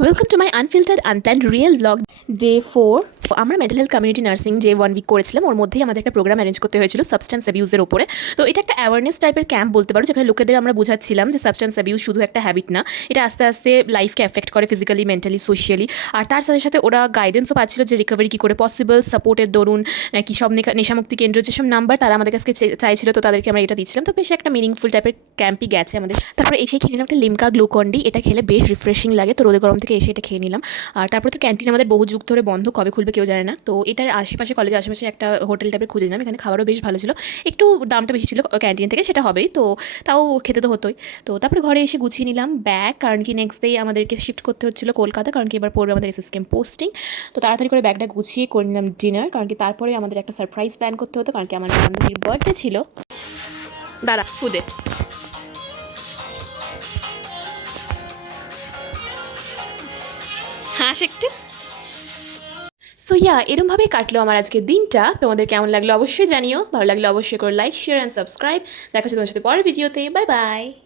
Welcome to my unfiltered unplanned real blog day 4। আমরা mental health community nursing যে 1 week করেছিলাম, ওর মধ্যেই আমাদের একটা প্রোগ্রাম অ্যারেঞ্জ করতে হয়েছিল সাবস্টেন্স অ্যাবিউজের ওপরে। তো এটা একটা অ্যাওয়ারনেস টাইপের ক্যাম্প বলতে পারো, যেখানে লোকেদের আমরা বোঝাচ্ছিলাম যে সাবস্টেন্স অ্যাবিউজ শুধু একটা হ্যাবিট না, এটা আস্তে আস্তে লাইফকে এফেক্ট করে ফিজিক্যালি, মেন্টালি, সোশ্যালি। আর তার সাথে সাথে ওরা গাইডেন্সও পাচ্ছিল যে রিকভারি কী করে পসিবল, সাপোর্টের দরুন কী সব নেশামুক্তি কেন্দ্র যেসব নাম্বার তারা আমাদের কাছে চাইছিল, তো তাদেরকে আমরা এটা দিচ্ছিলাম। তো বেশ একটা মিনিংফুল টাইপের ক্যাম্পই গেছে আমাদের। তারপরে এসে খেয়ে নিলাম একটা লিমকা গ্লুকন্ডি, এটা খেলে বেশ রিফ্রেশিং লাগে। তো রোদে গরম থেকে এসে এটা খেয়ে নিলাম। আর তারপরে তো ক্যান্টিন আমাদের বহু যুগ ধরে বন্ধ, কবে খুলবে কেউ জানে না। তো এটার আশেপাশে, কলেজের আশেপাশে একটা হোটেল টাইপের খুঁজে নিলাম। এখানে খাবারও বেশ ভালো ছিল, একটু দামটা বেশি ছিল ক্যান্টিন থেকে, সেটা হবেই, তো তাও খেতে তো হতোই। তো তারপরে ঘরে এসে গুছিয়ে নিলাম ব্যাগ, কারণ কি নেক্সট ডে আমাদেরকে শিফট করতে হচ্ছিলো কলকাতা, কারণ কি এবার পড়বে আমাদের এসএসকেএম পোস্টিং। তো তাড়াতাড়ি করে ব্যাগটা গুছিয়ে করে নিলাম ডিনার, কারণ কি তারপরে আমাদের একটা সারপ্রাইজ প্ল্যান করতে হতো, কারণ কি আমার বান্ধবীর বার্থডে ছিল। দাঁড়া ফুদে হাস একটু। সো এরমভাবেই কাটলো আমার আজকের দিনটা। তোমাদের কেমন লাগলো অবশ্যই জানিও, ভালো লাগলে অবশ্যই করে লাইক, শেয়ার অ্যান্ড সাবস্ক্রাইব। দেখা হচ্ছে তোমার সাথে পরের ভিডিওতে। Bye bye.